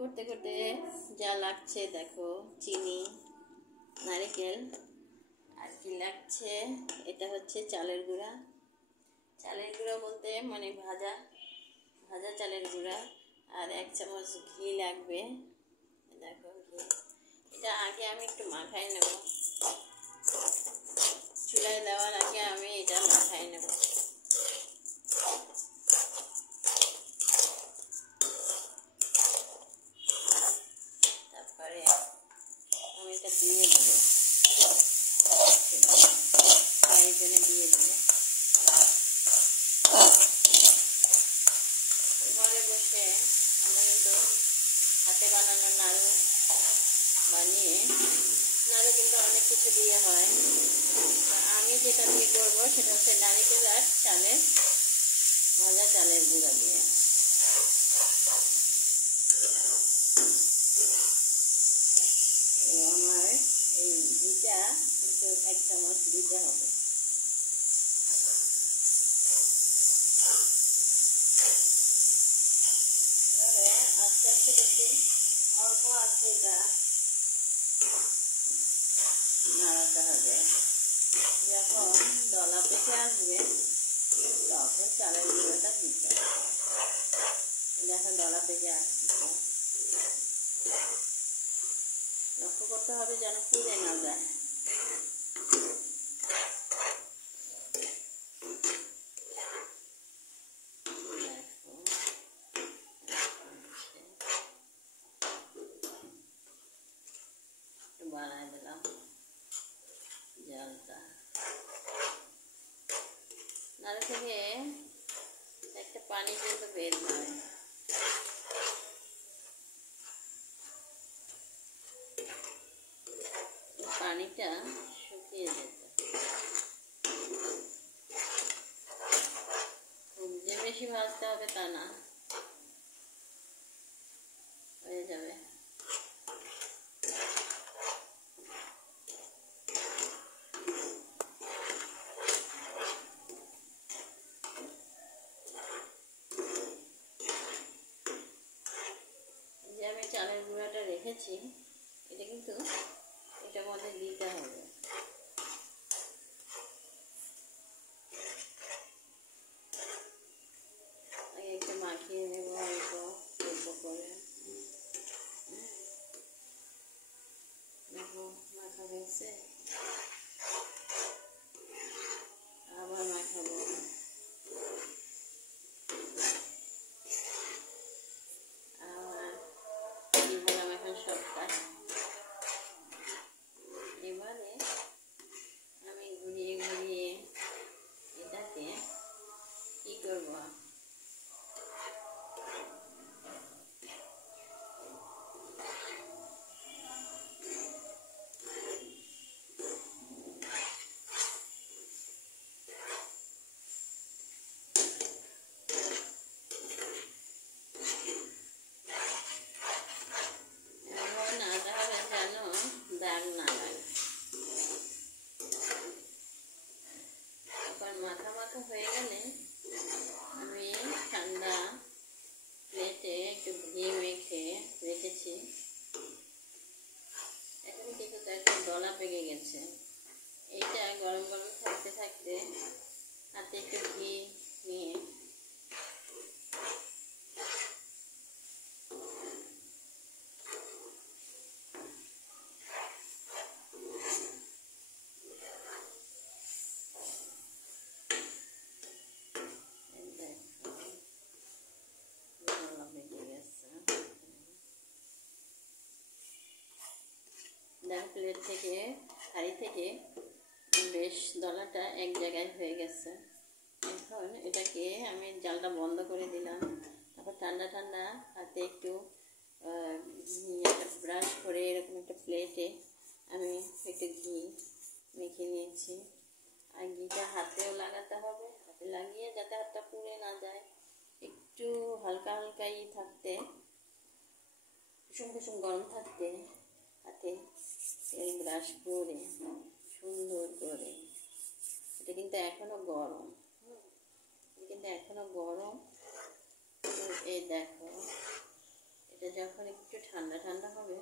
করতে করতে যা লাগছে দেখো, চিনি, নারকেল, আর কি লাগছে, এটা হচ্ছে চালের গুঁড়া। চালের গুঁড়া বলতে মানে ভাজা ভাজা চালের গুঁড়া। আর 1 চামচ ঘি লাগবে। দেখো ঘি, এটা আগে আমি একটু মাখাই নেব। চুলায় দেওয়ার আগে আমি এটা মাখাই নেব। তারপরে আমি এটা দিয়ে দেবো, দিয়ে দেবো। ঘরে বসে আমরা কিন্তু হাতে বানানো নাড়ু বানিয়ে, নাড়ু কিন্তু অনেক কিছু দিয়ে হয়। আমি যেটা দিয়ে করবো সেটা হচ্ছে নারকেল আর ভাজা চালের গুঁড়া দিয়ে। আমার এই ঘিটা কিন্তু 1 চামচ দিতে হবে। এভাবে আস্তে আস্তে কিন্তু অল্প আছে এটা নাড়াতে হবে। যখন দলা পেকে আসবে তখন চালের গুঁড়োটা দিতে হবে। দেখো দলা পেকে আসছে, লক্ষ্য করতে হবে যেন পুড়ে না যায়। বাড়াই দিলাম জলটা। নাড়ু থেকে একটা পানি কিন্তু বের হয়। পানিটা শুকিয়ে যেতে, খুব যে বেশি ভাজতে হবে তা না, হয়ে যাবে। যে আমি চালের গুঁড়াটা রেখেছি, এটা কিন্তু এটার মধ্যে দিতে হবে। আগে একটু মাখিয়ে নেব অল্প অল্প করে। দেখো মাখা হয়েছে, আবার মাখাবো। আর দিয়ে দিলাম এখন সবটা। এবারে আমি ঘুরিয়ে ঘুরিয়ে এটাকে কি করবো, দাগ না লাগে। এবার মাখা মাখা হয়ে গেলে আমি ঠান্ডা প্লেটে একটু ঘি মেখে রেখেছি। এখন কিন্তু একটু দলা পেকে গেছে। এইটা গরম গরম থাকতে থাকতে হাতে একটু ঘি নিয়ে প্লেট থেকে হাঁড়ি থেকে বেশ দলাটা এক জায়গায় হয়ে গেছে। এখন এটাকে আমি জালটা বন্ধ করে দিলাম। তারপর ঠান্ডা ঠান্ডা হাতে একটু একটা ব্রাশ করে এরকম একটা প্লেটে আমি একটু ঘি মেখে নিয়েছি। আর ঘিটা হাতেও লাগাতে হবে, হাতে লাগিয়ে যাতে হাতটা পুড়ে না যায়, একটু হালকা হালকাই থাকতে, কুসুম কুসুম গরম থাকতে হাতে তেল ব্রাশ করে সুন্দর করে। এটা কিন্তু এখনও গরম, এই দেখো এটা যখন একটু ঠান্ডা ঠান্ডা হবে